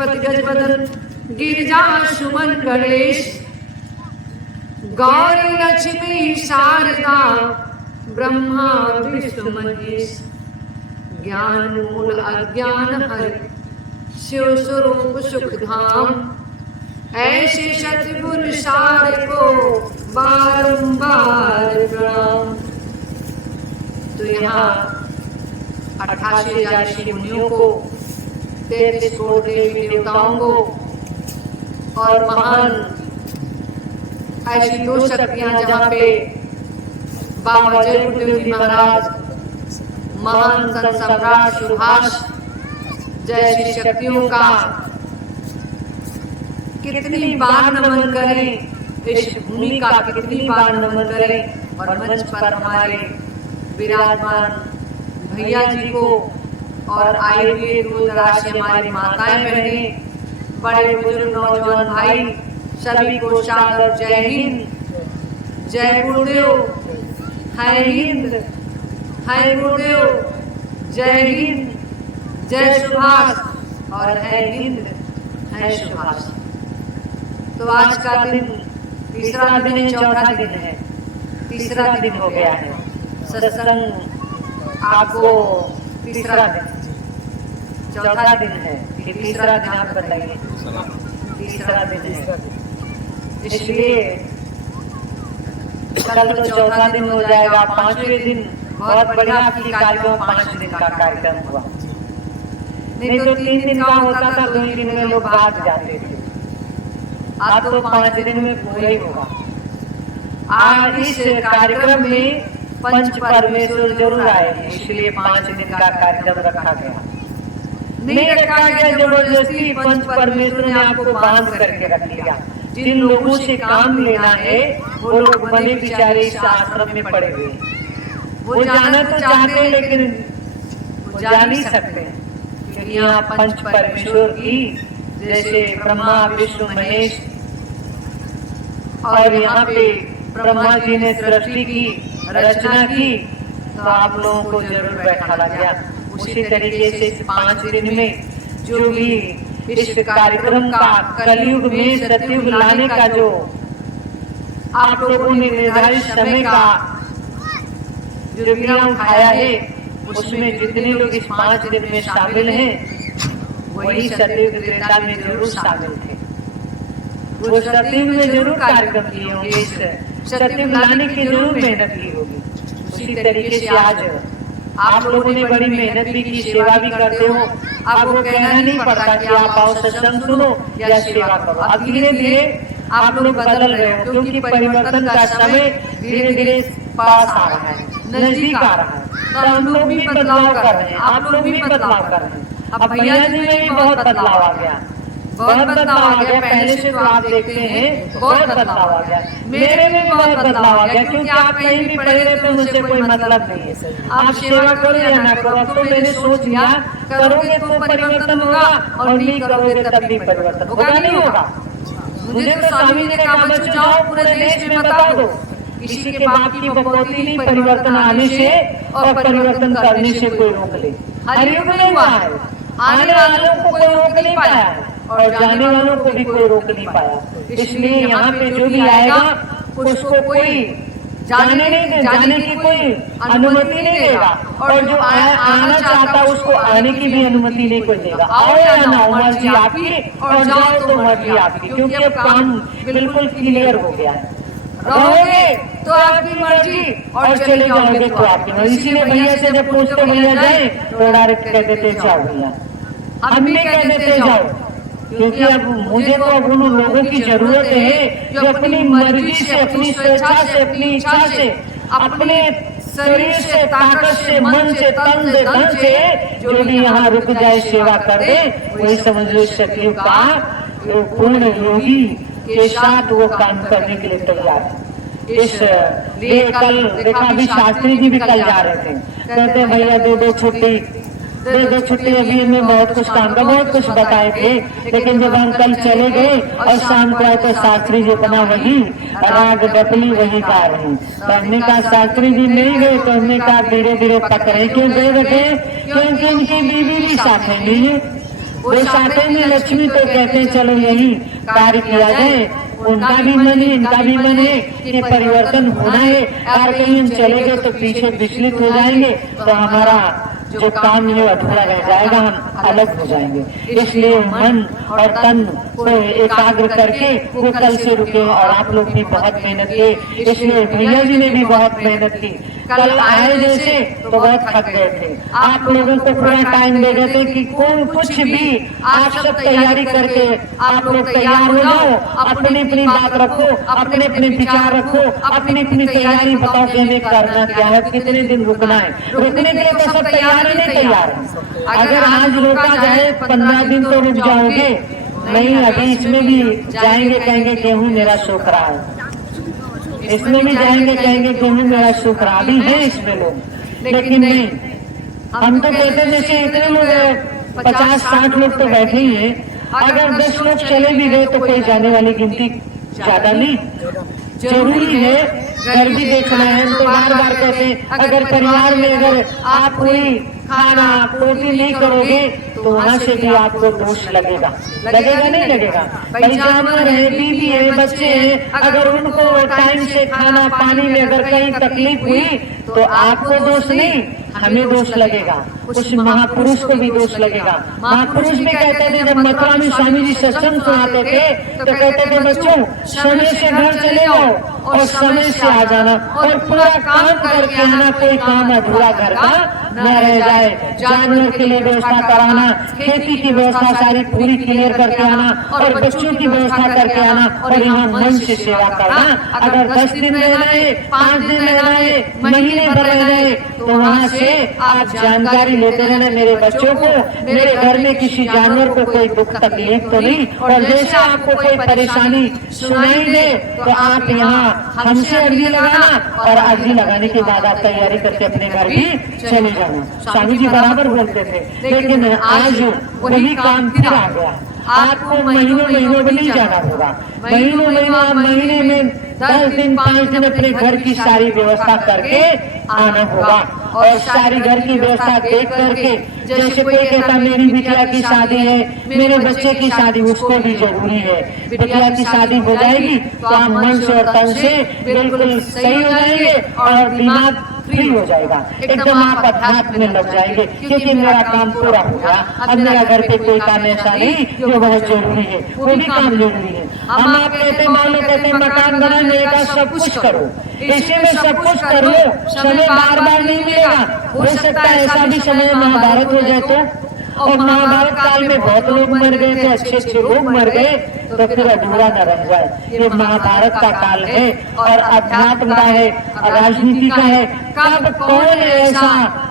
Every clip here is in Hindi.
गणपति गजवदन गिरिजा सुमन गणेश गौरी लक्ष्मी शारदा ब्रह्मा विष्णु महेश ज्ञान मूल अज्ञान हर शिव स्वरूप सुख धाम ऐसे सतगुरु सार को बारंबार प्रणाम। तो यहाँ 88,000 ऋषि मुनियों को, 33 करोड़ देवी देवताओं को और महान ऐसी 2 शक्तियां जहाँ पे बाबा जय गुरुदेव जी महाराज, महान संत सम्राट सुभाष जैसी शक्तियों का कितनी बार नमन करें, इस भूमि का कितनी बार नमन करें। और मंच पर हमारे विराजमान भैया जी को और आए हुए दूर दराज से हमारी माताएं बहनें, बड़े बुजुर्ग नौजवान भाई सभी को सादर जय हिंद, जय गुरुदेव, है हिंद, है गुरुदेव, जय हिंद, जय सुभाष और है हिंद, है सुभाष। तो आज का दिन तीसरा दिन है, चौथा दिन है, तीसरा दिन हो गया है सत्संग। आपको तीसरा दिन, चौथा दिन है कि तीसरा दिन आप बताइए? तीसरा दिन है, इसलिए कल तो चौथा दिन हो जाएगा। 5वें दिन बहुत बढ़िया आपकी कार्यक्रम, 5 दिन का कार्यक्रम हुआ। नहीं तो 3 दिन का होता था, 2 दिन में लोग भाग जाते थे। आज तो 5 दिन में पूरा ही होगा। आज इस कार्यक्रम में पंच परमेश्वर जरूर आए, इसलिए 5 दिन का कार्यक्रम रखा गया। नहीं रखा गया जबरदस्ती, पंच परमेश्वर ने आपको बांध करके रख लिया। जिन लोगों से काम लेना है वो लोग बने बेचारे इस आश्रम में पड़े हुए, वो जाना तो चाहते हैं लेकिन वो जा नहीं सकते, क्योंकि यहाँ पंच परमेश्वर की जैसे ब्रह्मा विष्णु महेश, और यहाँ पे ब्रह्मा जी ने सृष्टि की रचना की, तो आप लोगों को जरूर बैठाला गया। उसी तरीके से 5 दिन में जो भी इस कार्यक्रम का कलयुग में सतयुग लाने का जो आप लोगों ने निर्धारित समय का जो बीड़ा उठाया है, उसमें जितने लोग इस 5 दिन में शामिल हैं वही सतयुग त्रेता में जरूर शामिल थे। वो सतयुग में जरूर कार्यक्रम किए होंगे, इस सतयुग लाने की जरूर मेहनत की होगी। उसी तरीके से आज आप लोगों ने बड़ी मेहनत भी की, सेवा भी करते हो। आपको कहना नहीं पड़ता कि आप आओ सत्संग सुनो या सेवा करो। अब धीरे धीरे आप लोग बदल रहे हो, क्योंकि परिवर्तन का समय धीरे धीरे पास आ रहा है, नजदीक आ रहा है। तो हम लोग भी बदलाव कर रहे हैं, आप लोग भी बदलाव कर रहे हैं। अब भैया जी में भी बहुत बदलाव आ गया, बहुत बदलाव आ गया। पहले से तो आप देखते हैं बहुत बदलाव आ गया, मेरे में बहुत बदलाव आ गया, क्योंकि आप कहीं भी पड़े रहते हो, मुझसे कोई मतलब नहीं है। आप सेवा करो या ना करो, अब तो मैंने सोच लिया करोगे तो परिवर्तन होगा और नहीं करोगे तब भी परिवर्तन होगा। नहीं होगा। मुझे तो स्वामी ने कहा बच्चों जाओ पूरे देश में बता दो, किसी के बाप की बकौती नहीं, परिवर्तन आने से और परिवर्तन करने से कोई रोक ले। हरियुग में हुआ है, आने वालों को कोई रोक नहीं पाया और जाने वालों को भी कोई रोक नहीं पाया। इसलिए यहाँ पे जो भी आएगा उसको कोई जाने की कोई अनुमति नहीं देगा, और जो आना चाहता उसको आने की भी अनुमति नहीं कोई देगा। आओ या ना आओ, मर्जी आपकी, और जाओ तो मर्जी आपकी, क्योंकि अब काम बिल्कुल क्लियर हो गया है। रहोगे तो आपकी मर्जी और चले जाओगे तो आपकी मर्जी। इसीलिए भैया से जब पूछते भैया जाए तो डायरेक्ट कह देते जाओ भैया, हम भी कह देते जाओ, क्योंकि अब मुझे तो अब उन लोगों की जरूरत है जो अपनी मर्जी से, अपनी स्वेच्छा से, अपनी इच्छा से, अपने शरीर से, ताकत से, मन से, तन से, धन से जो भी यहाँ रुक जाए सेवा कर दे, वही समझ लो सतयुग का पूर्ण योगी के साथ वो काम करने के लिए तैयार है। इसलिए कल देखा अभी शास्त्री जी भी कल जा रहे थे, कहते भैया दे दो छुट्टी, अभी हमें बहुत कुछ काम का बहुत कुछ बताए थे, लेकिन जब हम कल चले गए और शाम को आए तो शास्त्री जी अपना वही राग डपली वही गा रहे। तो हमने कहा शास्त्री जी नहीं गए, तो हमने कहा धीरे धीरे पकड़े क्यों दे रखे, क्योंकि इनकी बीवी भी साथ है नहीं है, वो चाहते हैं लक्ष्मी, तो कहते हैं चलो यही कार्य किया जाए। उनका भी मन है, इनका भी मन है कि परिवर्तन होना है, और कहीं हम चले गए तो पीछे विचलित हो जाएंगे, तो हमारा जो काम है अधूरा रह जाएगा, हम अलग हो जाएंगे। इसलिए मन और तन को एकाग्र करके वो कल से रुके, और आप लोग भी बहुत मेहनत किए। इसलिए भैया जी ने भी बहुत मेहनत की। कल आए जैसे तो बहुत थक गए थे, आप लोगों को पूरा टाइम दे गए थे कि कौन कुछ भी आप सब तैयारी करके आप लोग तैयार हो जाओ, अपनी अपनी बात रखो, अपने अपने विचार रखो, अपनी अपनी तैयारी बताओ कि हमें करना क्या है, कितने दिन रुकना है। रुकने के लिए तो सब तैयार ही नहीं तैयार है। अगर आज रोका जाए 15 दिन तो रुक जाओगे नहीं, अभी इसमें भी जाएंगे कहेंगे गेहूं मेरा सूख रहा है, इसमें भी जाएंगे कहेंगे गेहूं मेरा सूख रहा, अभी है इसमें लोग। लेकिन नहीं, हम तो कहते जैसे इतने लोग 50-60 लोग तो बैठे ही हैं, अगर 10 लोग चले भी गए तो कोई जाने वाली गिनती ज्यादा नहीं। जरूरी है, घर भी देखना है। हम तो बार बार कहते हैं अगर परिवार में अगर आप कोई खाना पूर्ति नहीं करोगे तो वहाँ से भी आपको दोष लगेगा, लगेगा नहीं लगेगा। भाई जानवर है, बीवी है, बच्चे हैं, अगर उनको टाइम से खाना पानी में अगर कहीं तकलीफ हुई तो आपको दोष नहीं, हमें दोष लगेगा, उस महापुरुष को भी दोष लगेगा। महापुरुष भी कहते थे, जब मथुरा में स्वामी जी सत्संग सुनाते थे तो कहते थे बच्चों समय से घर चले जाओ और समय से आ जाना, और पूरा काम करके आना, कोई काम अधूरा घर का न रह जाए। जानवर के लिए व्यवस्था कराना, खेती की व्यवस्था सारी पूरी क्लियर करके आना, और बच्चों की व्यवस्था करके आना, और यहाँ मन से सेवा करना। अगर 10 दिन रहना है, 5 दिन रहना है, महीने भर रहना है, तो वहाँ से आप जानकारी लेते रहना, मेरे बच्चों को, मेरे घर में किसी जानवर को कोई दुख तकलीफ तो नहीं। और जैसे आपको कोई परेशानी सुनाई दे तो आप यहाँ हमसे अर्जी लगाना, और अर्जी लगाने के बाद आप तैयारी करके अपने घर भी चले जाना। स्वामी जी बराबर बोलते थे, लेकिन आज वही काम फिर आ गया। आपको महीनों महीनों में नहीं जाना होगा, महीनों महीने में 10 दिन 5 दिन अपने घर की सारी व्यवस्था करके आना होगा। और सारी घर की व्यवस्था देख करके, जैसे कोई कहता मेरी बिटिया की शादी है, मेरे बच्चे की शादी, उसको भी जरूरी है। बिटिया की शादी हो जाएगी तो आप मन से और तन से बिल्कुल सही हो जाएंगे, और दिमाग फ्री हो जाएगा, एकदम आप अध्यात्म में लग जाएंगे, क्योंकि मेरा काम पूरा हो गया। अब मेरा घर पे कोई काम ऐसा नहीं जो बहुत जरूरी है, वो भी काम जरूरी है। हम आप कहते मान लो कहते मकान बनाने का सब कुछ करो, इसी में सब कुछ कर लो, समय बार बार नहीं मिलेगा। हो सकता है ऐसा भी समय महाभारत हो जाए तो, और महाभारत काल में बहुत लोग मर गए थे, अच्छे अच्छे लोग मर गए, तो फिर अधूरा न रह जाए। ये महाभारत का काल है, और अध्यात्म का है, राजनीति का है। कब कौन ऐसा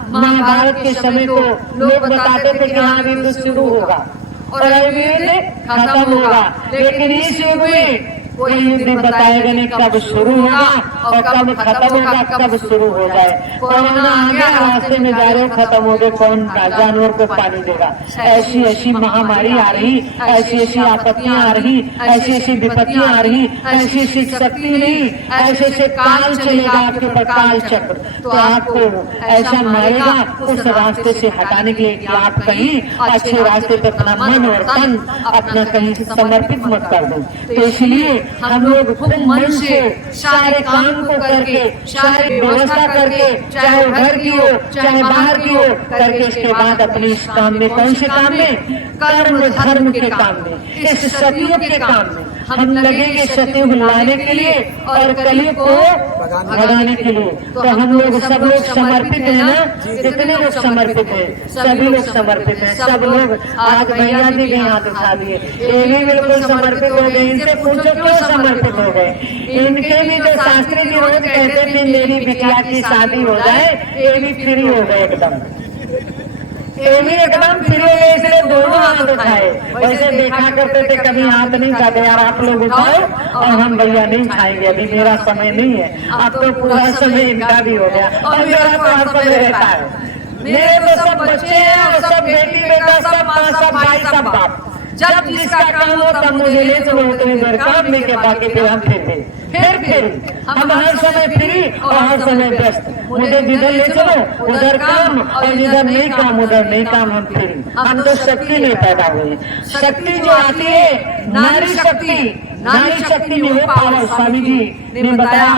महाभारत के समय को लोग बताते थे कि हाँ युद्ध शुरू होगा और अभी युद्ध खत्म होगा, लेकिन इस युग में कोई युद्ध बताएगा नहीं कब शुरू होगा और कब खत्म होगा, कब शुरू हो जाए। कोरोना आ गया, रास्ते में जा रहे हो, खत्म हो गए, कौन जानवर को पानी देगा। ऐसी ऐसी महामारी आ रही, ऐसी ऐसी आपत्तियां आ रही, ऐसी ऐसी विपत्तियां आ रही, ऐसी ऐसी शक्ति नहीं, ऐसे ऐसे काल चलेगा आपके ऊपर, काल चक्र, तो आपको ऐसा मारेगा उस रास्ते से हटाने के लिए कि आप कहीं अच्छे रास्ते पर अपना मन और तन अपना कहीं समर्पित मत कर दो। तो इसलिए हम लोग खूब मन से सारे काम को करके, सारी व्यवस्था करके, चाहे घर की हो चाहे बाहर की हो, करके इसके बाद अपने इस काम में, कौन से काम में, कर्म धर्म के काम में, इस सतयुग के काम में हम लगेंगे, सतयुग लाने के लिए और कलयुग को भगाने के लिए। तो हम लोग सब लोग समर्पित है ना, जितने लोग समर्पित है सभी लोग समर्पित है। सब लोग आज भैया जी के हाथ उठा दिए, ये भी बिल्कुल समर्पित हो गए। इनसे पूछो क्यों समर्पित हो गए? इनके भी जो शास्त्री जी रोज कहते थे मेरी बिटिया की शादी हो जाए, ये भी फ्री हो गए एकदम, ये भी एकदम फ्री हो गए, इसलिए दोनों हाथ उठाए। वैसे देखा करते थे कभी हाथ नहीं उठाते, यार आप लोग उठाओ और हम भैया नहीं खाएंगे, अभी मेरा समय नहीं है। अब तो पूरा समय इनका भी हो गया और मेरा तो हर समय रहता है। मेरे तो सब बच्चे हैं और सब बेटी बेटा, सब माँ सब भाई सब बाप, जब जिसका काम हो तब मुझे ले चलो, इतनी देर काम में के बाकी फिर हम फिर हम हर समय फ्री और हर समय व्यस्त। मुझे जिधर ले चलो उधर काम, और जिधर नहीं काम उधर नहीं काम, हम फ्री। हम तो शक्ति नहीं पैदा हुए। शक्ति जो आती है नारी शक्ति में वो पावर। स्वामी जी ने बताया,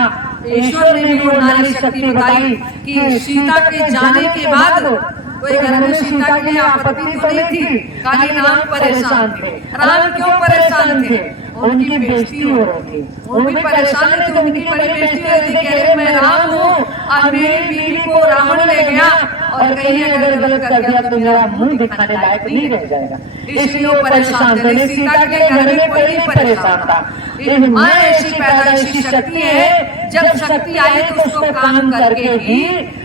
ईश्वर ने भी वो नारी शक्ति बताई कि सीता के जाने के बाद कोई घर में सीता के लिए आपत्ति तो नहीं थी, खाली राम परेशान थे। राम क्यों परेशान थे? उनकी बेइज्जती हो रही थी, वो भी परेशान थे, तो उनकी बड़ी बेइज्जती हो रही थी। कह रहे मैं राम हूँ और मेरी बीवी को रावण ले गया, और कहीं अगर गलत कर दिया तो मेरा मुंह दिखाने लायक नहीं रह जाएगा। इसलिए वो परेशान थे। सीता के घर में कोई नहीं परेशान था। माँ ऐसी पैदा ऐसी शक्ति है, जब शक्ति आई तो उसको काम करके ही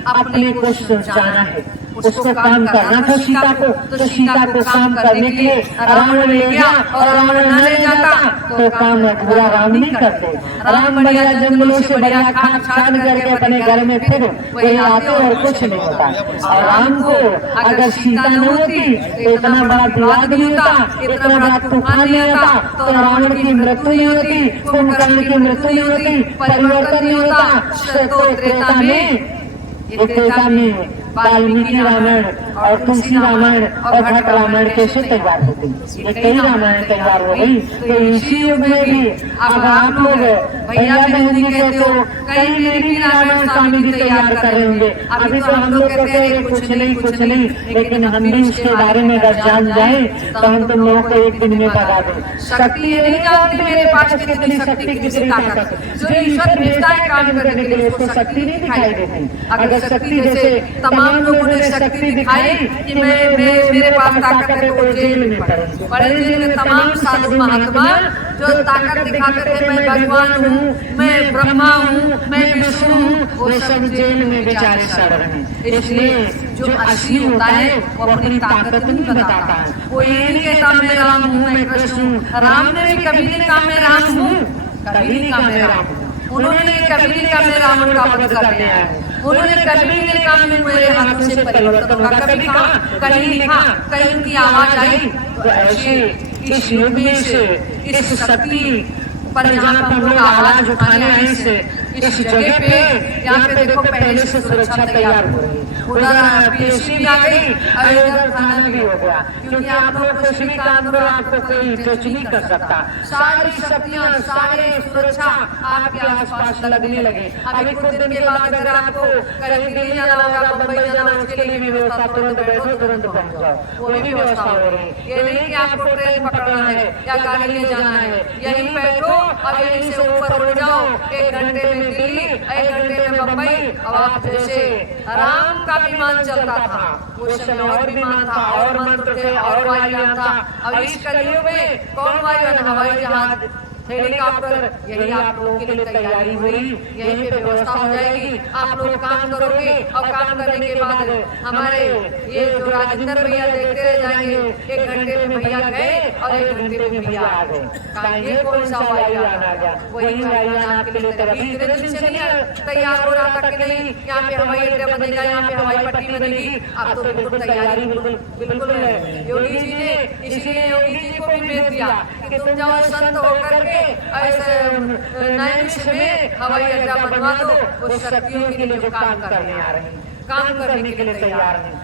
अपने को जाना है, उसको काम करना था सीता को। तो सीता को काम करने के लिए रावण ले गया, और रावण न ले जाता तो काम अधूरा राम नहीं करते। राम बढ़िया जंगलों से बढ़िया खान छान करके अपने घर में फिर वही आते और कुछ नहीं होता। और राम को अगर सीता न होती तो इतना बड़ा विवाद नहीं होता, इतना बड़ा तूफान नहीं होता, तो रावण की मृत्यु नहीं होती, कुंभकर्ण की मृत्यु नहीं होती, परिवर्तन नहीं होता। तो त्रेता में वाल्मीकि रामायण और तुलसी रामायण और भट्ट रामायण कैसे तैयार होती? ये कई रामायण तैयार हो गई। तो इसी युग में भी अब आप लोग भैया बहन जी कहते हो, कई मेरी भी रामायण स्वामी जी तैयार कर रहे होंगे। अभी तो हम लोग कहते हैं कुछ नहीं, लेकिन हम भी उसके बारे में अगर जान जाए तो हम तुम लोगों को एक दिन में बता दें। शक्ति ये नहीं जानती मेरे पास कितनी शक्ति कितनी ताकत, जो ईश्वर भेजता है काम करने के लिए उसको शक्ति नहीं दिखाई देती। अगर शक्ति जैसे तमाम लोगों ने शक्ति दिखाई कि मेरे पास ताकत है, वो जेल में पड़े जेल में तमाम साधु महात्मा जो ताकत दिखाते थे, मैं भगवान हूँ, मैं ब्रह्मा हूँ, मैं विष्णु हूँ, वो सब जेल में बेचारे सड़ रहे हैं। इसलिए जो असली होता है वो अपनी ताकत नहीं बताता है। वो ये नहीं कहता मैं राम हूँ, मैं कृष्ण हूँ। राम ने भी कभी नहीं कहा मैं राम हूँ, कभी नहीं कहा मैं राम हूँ। उन्होंने कभी नहीं कहा मैं रावण का वध करने आया हूँ। उन्होंने कभी नहीं कहा मेरे हाथों से परिवर्तन होगा। कभी कहा, कहीं लिखा, कहीं उनकी आवाज आई। तो ऐसे इस युग में इस शक्ति पर जहाँ पर हम लोग आवाज उठाने आए इस जगह पे, यहाँ पे देखो पहले से सुरक्षा तैयार हो रही है। उधर पीएससी भी आ गई और उधर थाना भी हो गया, क्योंकि आप लोग कुछ भी काम करो आपको कोई टच नहीं कर सकता। सारी शक्तियाँ सारे सुरक्षा आपके आसपास लगने लगे। अभी कुछ दिन के बाद अगर आपको कहीं दिल्ली जाना होगा, बम्बई जाना, उसके लिए भी व्यवस्था, तुरंत बैठो तुरंत पहुँच जाओ, वो भी व्यवस्था हो रही है। ये नहीं कि आपको ट्रेन पकड़ना है या गाड़ी ले जाना है, यहीं बैठो और यहीं से ऊपर उड़ जाओ। 1 घंटे में दिल्ली, 1 घंटे में बम्बई। अब आप जैसे राम का विमान चलता था, उस समय और विमान था और मंत्र थे और वायुयान था। अब इस कलयुग में कौन वायुयान, हवाई जहाज, हेलीकॉप्टर, यही आप लोगों के लिए तैयारी हुई, यहीं पे व्यवस्था हो जाएगी। आप लोग काम करोगे और काम करने के बाद हमारे ये जो राजेंद्र भैया देखते रह जाएंगे। 1 घंटे में भैया गए और 1 घंटे में भैया आ गए। कहेंगे कौन सा वायुयान आ गया, वही वायुयान आपके लिए तभी इतने दिन से नहीं तैयार हो रहा था कि नहीं यहाँ पे हवाई अड्डा बनेगा, यहाँ पे हवाई पट्टी बनेगी। अब तो बिल्कुल तैयारी बिल्कुल है योगी जी ने। इसलिए योगी जी को भी भेज दिया कि तुम जाओ संत होकर के ऐसे नाइन्स में हवाई अड्डा बनवा दो। उस शक्तियों के लिए जो काम करने आ रहे हैं, काम करने के लिए तैयार हैं।